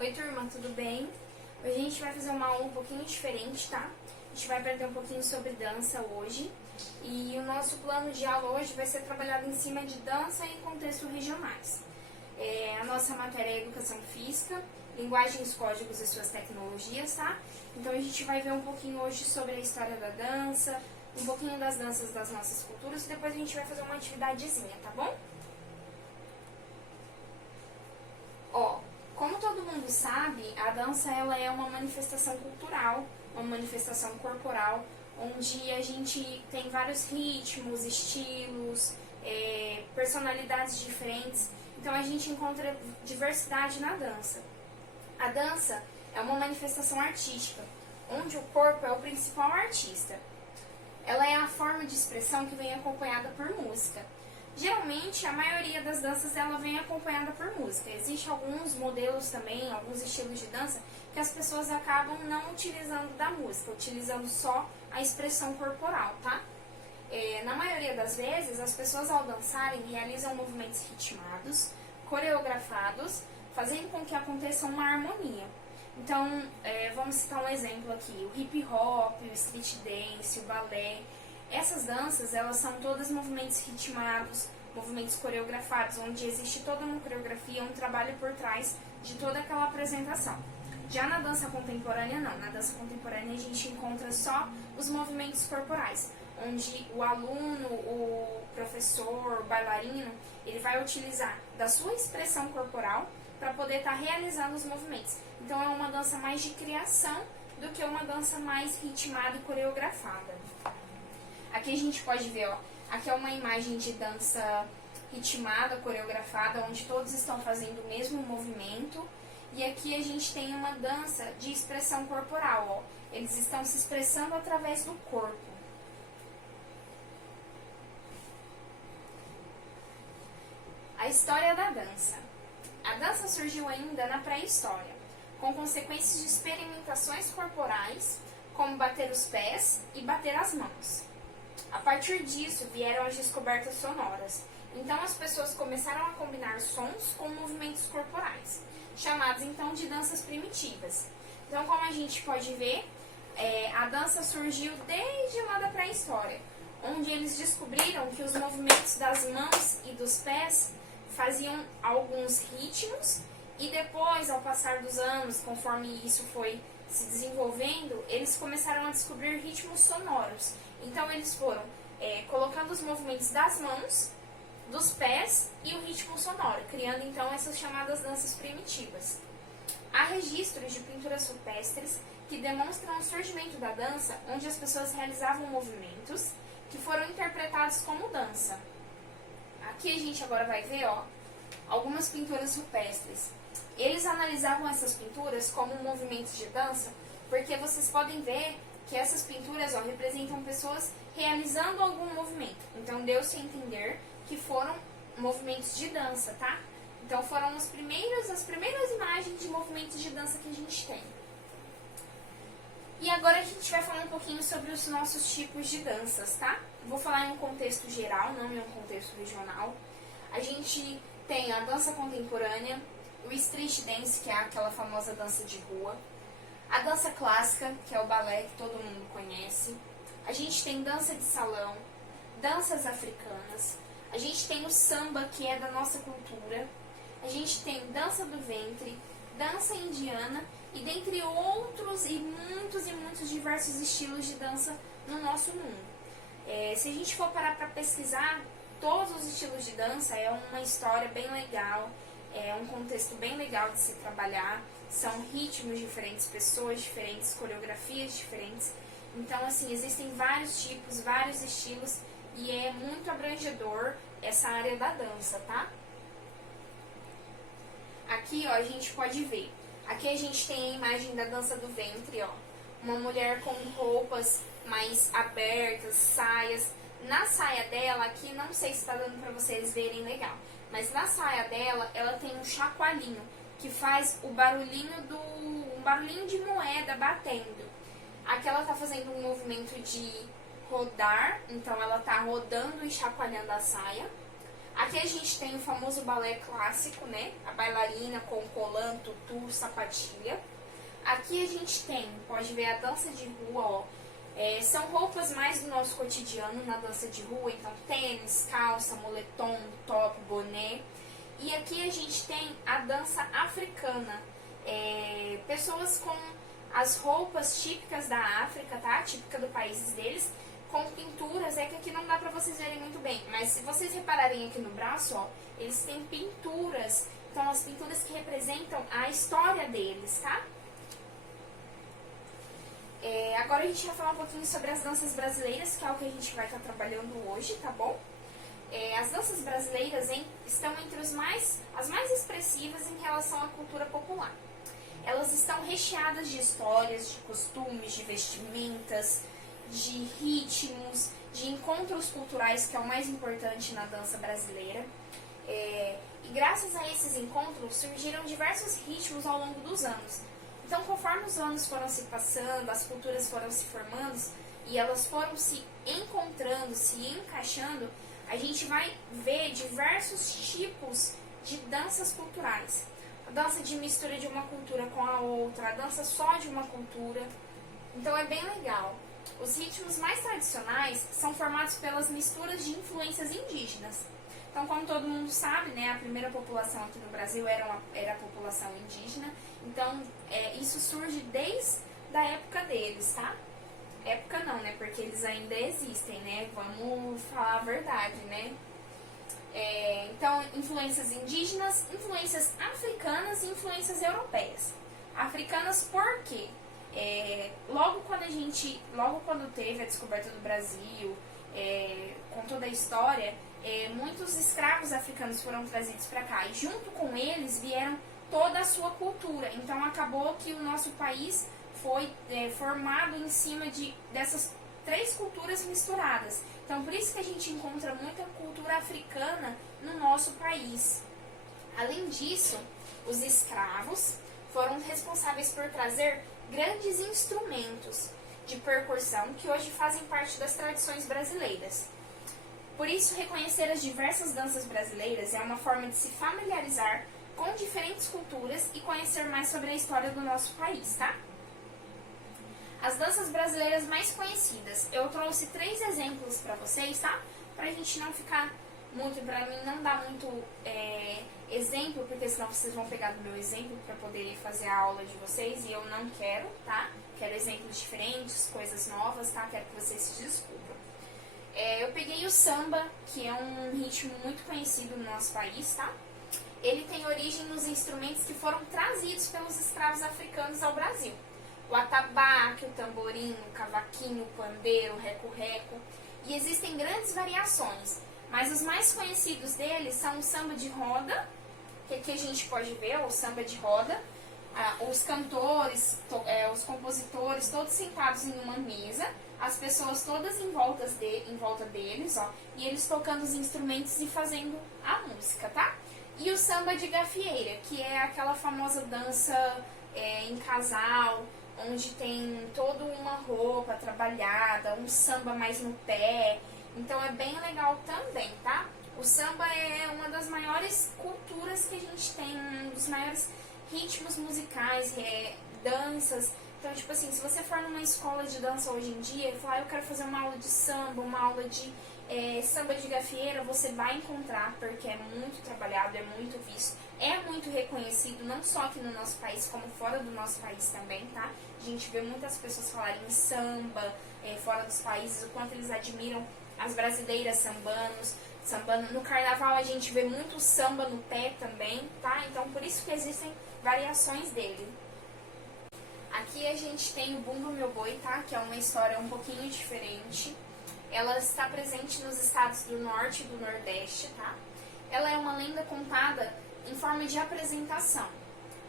Oi turma, tudo bem? Hoje a gente vai fazer uma aula um pouquinho diferente, tá? A gente vai aprender um pouquinho sobre dança hoje. E o nosso plano de aula hoje vai ser trabalhado em cima de dança em contextos regionais. A nossa matéria é Educação Física, Linguagens, Códigos e suas tecnologias, tá? Então a gente vai ver um pouquinho hoje sobre a história da dança, um pouquinho das danças das nossas culturas e depois a gente vai fazer uma atividadezinha, tá bom? Como todo mundo sabe, a dança ela é uma manifestação cultural, uma manifestação corporal, onde a gente tem vários ritmos, estilos, personalidades diferentes. Então a gente encontra diversidade na dança. A dança é uma manifestação artística, onde o corpo é o principal artista. Ela é a forma de expressão que vem acompanhada por música. Geralmente, a maioria das danças ela vem acompanhada por música. Existem alguns modelos também, alguns estilos de dança, que as pessoas acabam não utilizando da música, utilizando só a expressão corporal, tá? Na maioria das vezes, as pessoas ao dançarem realizam movimentos ritmados, coreografados, fazendo com que aconteça uma harmonia. Então, vamos citar um exemplo aqui, o hip hop, o street dance, o balé. Essas danças, elas são todas movimentos ritmados, movimentos coreografados, onde existe toda uma coreografia, um trabalho por trás de toda aquela apresentação. Já na dança contemporânea, não. Na dança contemporânea, a gente encontra só os movimentos corporais, onde o aluno, o professor, o bailarino, ele vai utilizar da sua expressão corporal para poder estar realizando os movimentos. Então, é uma dança mais de criação do que uma dança mais ritmada e coreografada. Aqui a gente pode ver, aqui é uma imagem de dança ritmada, coreografada, onde todos estão fazendo o mesmo movimento. E aqui a gente tem uma dança de expressão corporal, eles estão se expressando através do corpo. A história da dança. A dança surgiu ainda na pré-história, com consequências de experimentações corporais, como bater os pés e bater as mãos. A partir disso, vieram as descobertas sonoras. Então, as pessoas começaram a combinar sons com movimentos corporais, chamados então de danças primitivas. Então, como a gente pode ver, a dança surgiu desde lá da pré-história, onde eles descobriram que os movimentos das mãos e dos pés faziam alguns ritmos e depois, ao passar dos anos, conforme isso foi se desenvolvendo, eles começaram a descobrir ritmos sonoros. Então, eles foram colocando os movimentos das mãos, dos pés e o ritmo sonoro, criando, então, essas chamadas danças primitivas. Há registros de pinturas rupestres que demonstram o surgimento da dança, onde as pessoas realizavam movimentos que foram interpretados como dança. Aqui a gente agora vai ver, algumas pinturas rupestres. Eles analisavam essas pinturas como movimentos de dança, porque vocês podem ver que essas pinturas representam pessoas realizando algum movimento. Então, deu-se a entender que foram movimentos de dança, tá? Então, foram as primeiras imagens de movimentos de dança que a gente tem. E agora a gente vai falar um pouquinho sobre os nossos tipos de danças, tá? Vou falar em um contexto geral, não em um contexto regional. A gente tem a dança contemporânea, o street dance, que é aquela famosa dança de rua, a dança clássica, que é o balé, que todo mundo conhece. A gente tem dança de salão, danças africanas. A gente tem o samba, que é da nossa cultura. A gente tem dança do ventre, dança indiana e dentre outros e muitos diversos estilos de dança no nosso mundo. Se a gente for parar para pesquisar todos os estilos de dança, é uma história bem legal, é um contexto bem legal de se trabalhar. São ritmos diferentes, pessoas diferentes, coreografias diferentes. Então, assim, existem vários tipos, vários estilos e é muito abrangedor essa área da dança, tá? Aqui, a gente pode ver. Aqui a gente tem a imagem da dança do ventre, Uma mulher com roupas mais abertas, saias. Na saia dela, aqui não sei se está dando para vocês verem legal, mas na saia dela, ela tem um chacoalhinho que faz um barulhinho de moeda batendo. Aqui ela está fazendo um movimento de rodar, então ela está rodando e chacoalhando a saia. Aqui a gente tem o famoso balé clássico, né? A bailarina com colã, tutu, sapatilha. Aqui a gente tem, pode ver a dança de rua, ó. São roupas mais do nosso cotidiano na dança de rua, então tênis, calça, moletom, top, boné. E aqui a gente tem a dança africana. Pessoas com as roupas típicas da África, tá? Típica do país deles, com pinturas, que aqui não dá pra vocês verem muito bem, mas se vocês repararem aqui no braço, ó, eles têm pinturas, então as pinturas que representam a história deles, tá? Agora a gente vai falar um pouquinho sobre as danças brasileiras, que é o que a gente vai estar trabalhando hoje, tá bom? As danças brasileiras estão entre as mais expressivas em relação à cultura popular. Elas estão recheadas de histórias, de costumes, de vestimentas, de ritmos, de encontros culturais, que é o mais importante na dança brasileira. E graças a esses encontros surgiram diversos ritmos ao longo dos anos. Então, conforme os anos foram se passando, as culturas foram se formando e elas foram se encontrando, se encaixando, a gente vai ver diversos tipos de danças culturais. A dança de mistura de uma cultura com a outra, a dança só de uma cultura. Então é bem legal. Os ritmos mais tradicionais são formados pelas misturas de influências indígenas. Então, como todo mundo sabe, né, a primeira população aqui no Brasil era a população indígena. Então, isso surge desde a época deles, tá? Época não, né, porque eles ainda existem, né? Vamos falar a verdade, né? Então, influências indígenas, influências africanas e influências europeias. Africanas por quê? Logo quando teve a descoberta do Brasil, com toda a história, muitos escravos africanos foram trazidos para cá e junto com eles vieram toda a sua cultura. Então acabou que o nosso país foi formado em cima dessas três culturas misturadas. Então por isso que a gente encontra muita cultura africana no nosso país. Além disso, os escravos foram responsáveis por trazer grandes instrumentos de percussão que hoje fazem parte das tradições brasileiras. Por isso, reconhecer as diversas danças brasileiras é uma forma de se familiarizar com diferentes culturas e conhecer mais sobre a história do nosso país, tá? As danças brasileiras mais conhecidas, eu trouxe 3 exemplos para vocês, tá? Pra gente não ficar muito, pra mim não dar muito exemplo, porque senão vocês vão pegar do meu exemplo para poder fazer a aula de vocês e eu não quero, tá? Quero exemplos diferentes, coisas novas, tá? Quero que vocês se desculpem. Eu peguei o samba, que é um ritmo muito conhecido no nosso país, tá? Ele tem origem nos instrumentos que foram trazidos pelos escravos africanos ao Brasil. O atabaque, o tamborim, o cavaquinho, o pandeiro, o reco-reco. E existem grandes variações, mas os mais conhecidos deles são o samba de roda, que aqui a gente pode ver, o samba de roda, os cantores, os compositores, todos sentados em uma mesa, as pessoas todas em volta deles, ó, e eles tocando os instrumentos e fazendo a música, tá? E o samba de gafieira, que é aquela famosa dança em casal, onde tem toda uma roupa trabalhada, um samba mais no pé, então é bem legal também, tá? O samba é uma das maiores culturas que a gente tem, um dos maiores ritmos musicais, danças. Então, tipo assim, se você for numa escola de dança hoje em dia e falar, eu quero fazer uma aula de samba, uma aula de samba de gafieira, você vai encontrar, porque é muito trabalhado, é muito visto, é muito reconhecido, não só aqui no nosso país, como fora do nosso país também, tá? A gente vê muitas pessoas falarem em samba fora dos países, o quanto eles admiram as brasileiras sambando. No carnaval a gente vê muito samba no pé também, tá? Então por isso que existem variações dele. Aqui a gente tem o Bumba Meu Boi, tá? Que é uma história um pouquinho diferente. Ela está presente nos estados do Norte e do Nordeste, tá? Ela é uma lenda contada em forma de apresentação,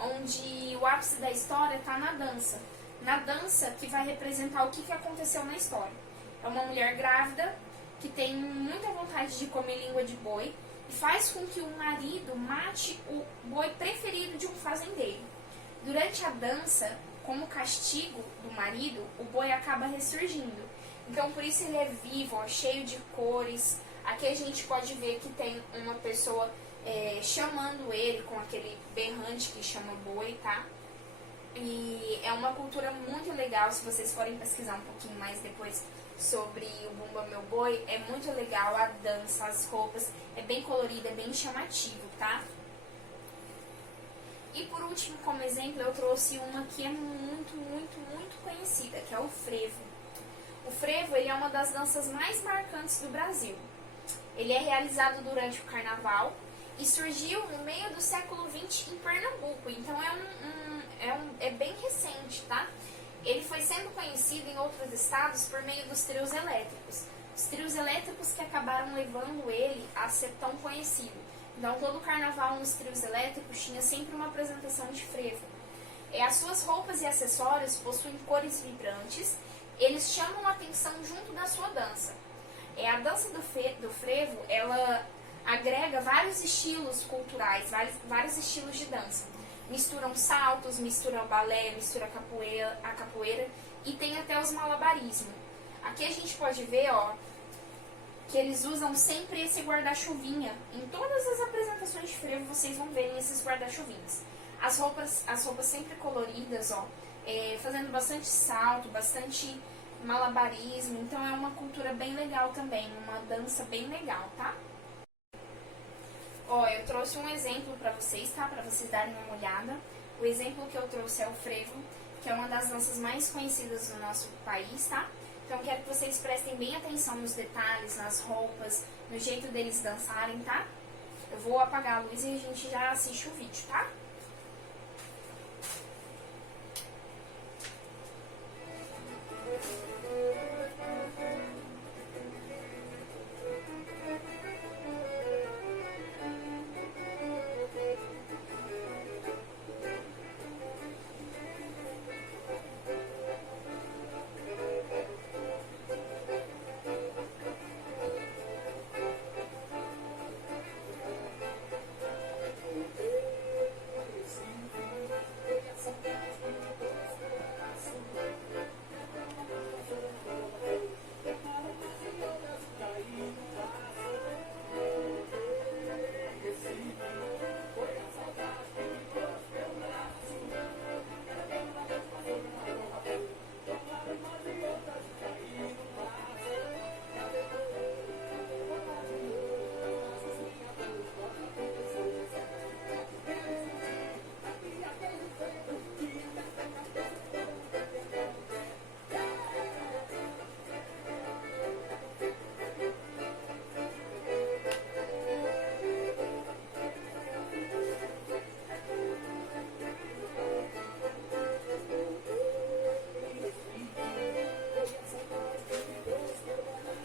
onde o ápice da história está na dança. Na dança que vai representar o que aconteceu na história. É uma mulher grávida que tem muita vontade de comer língua de boi e faz com que o marido mate o boi preferido de um fazendeiro. Durante a dança, como castigo do marido, o boi acaba ressurgindo. Então, por isso ele é vivo, ó, cheio de cores. Aqui a gente pode ver que tem uma pessoa chamando ele com aquele berrante que chama boi, tá? E é uma cultura muito legal, se vocês forem pesquisar um pouquinho mais depois sobre o Bumba Meu Boi, é muito legal a dança, as roupas, é bem colorido, é bem chamativo, tá? E por último, como exemplo, eu trouxe uma que é muito conhecida, que é o frevo. O frevo, ele é uma das danças mais marcantes do Brasil. Ele é realizado durante o carnaval e surgiu no meio do século XX em Pernambuco, então é bem recente, tá? Ele foi sendo conhecido em outros estados por meio dos trios elétricos. Os trios elétricos que acabaram levando ele a ser tão conhecido. Então, todo carnaval nos trios elétricos tinha sempre uma apresentação de frevo. As suas roupas e acessórios possuem cores vibrantes, eles chamam a atenção junto da sua dança. A dança do frevo, ela agrega vários estilos culturais, vários estilos de dança. Misturam saltos, misturam balé, mistura a capoeira e tem até os malabarismos. Aqui a gente pode ver, ó, que eles usam sempre esse guarda-chuvinha. Em todas as apresentações de frevo vocês vão ver esses guarda-chuvinhas. As roupas sempre coloridas, ó, fazendo bastante salto, bastante malabarismo. Então é uma cultura bem legal também, uma dança bem legal, tá? Ó, eu trouxe um exemplo pra vocês, tá? Pra vocês darem uma olhada. O exemplo que eu trouxe é o frevo, que é uma das danças mais conhecidas do nosso país, tá? Então, quero que vocês prestem bem atenção nos detalhes, nas roupas, no jeito deles dançarem, tá? Eu vou apagar a luz e a gente já assiste o vídeo, tá?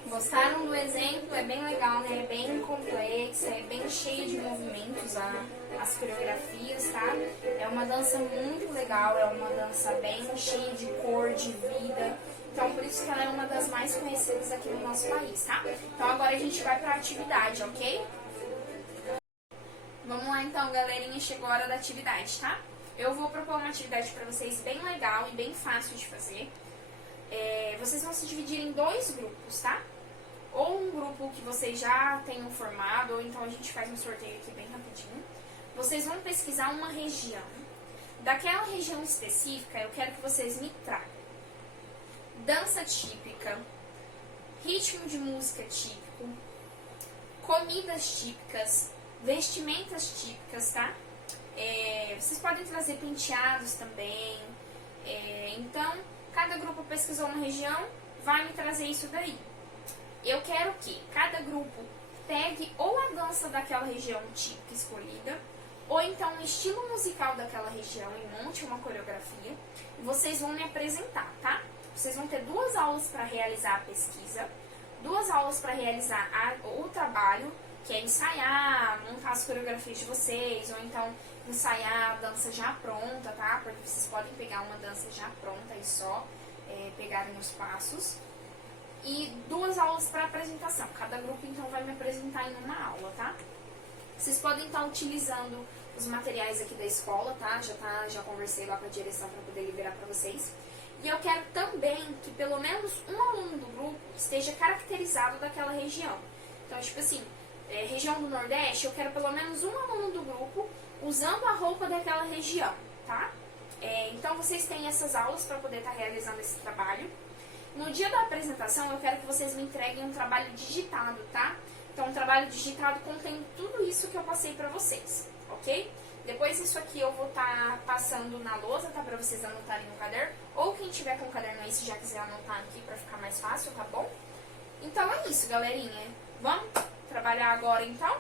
Gostaram do exemplo? É bem legal, né? É bem complexa, é bem cheia de movimentos as coreografias, tá? É uma dança muito legal, é uma dança bem cheia de cor, de vida. Então, por isso que ela é uma das mais conhecidas aqui no nosso país, tá? Então, agora a gente vai pra atividade, ok? Vamos lá, então, galerinha. Chegou a hora da atividade, tá? Eu vou propor uma atividade pra vocês bem legal e bem fácil de fazer. Vocês vão se dividir em 2 grupos, tá? Ou um grupo que vocês já tenham formado, ou então a gente faz um sorteio aqui bem rapidinho. Vocês vão pesquisar uma região. Daquela região específica, eu quero que vocês me tragam dança típica, ritmo de música típico, comidas típicas, vestimentas típicas, tá? Vocês podem trazer penteados também. Então, cada grupo pesquisou uma região, vai me trazer isso daí. Eu quero que cada grupo pegue ou a dança daquela região típica escolhida, ou então o estilo musical daquela região e monte uma coreografia. E vocês vão me apresentar, tá? Vocês vão ter 2 aulas para realizar a pesquisa, 2 aulas para realizar o trabalho, que é ensaiar, montar as coreografias de vocês, ou então ensaiar a dança já pronta, tá? Porque vocês podem pegar uma dança já pronta e só pegarem os passos. E 2 aulas para apresentação. Cada grupo, então, vai me apresentar em uma aula, tá? Vocês podem estar utilizando os materiais aqui da escola, tá? Já conversei lá com a direção para poder liberar para vocês. E eu quero também que pelo menos um aluno do grupo esteja caracterizado daquela região. Então, tipo assim, região do Nordeste, eu quero pelo menos um aluno do grupo usando a roupa daquela região, tá? Então, vocês têm essas aulas para poder estar realizando esse trabalho. No dia da apresentação, eu quero que vocês me entreguem um trabalho digitado, tá? Então, um trabalho digitado contém tudo isso que eu passei para vocês, ok? Depois isso aqui eu vou estar passando na lousa, tá? Pra vocês anotarem no caderno. Ou quem tiver com o caderno aí, se já quiser anotar aqui pra ficar mais fácil, tá bom? Então é isso, galerinha. Vamos trabalhar agora, então?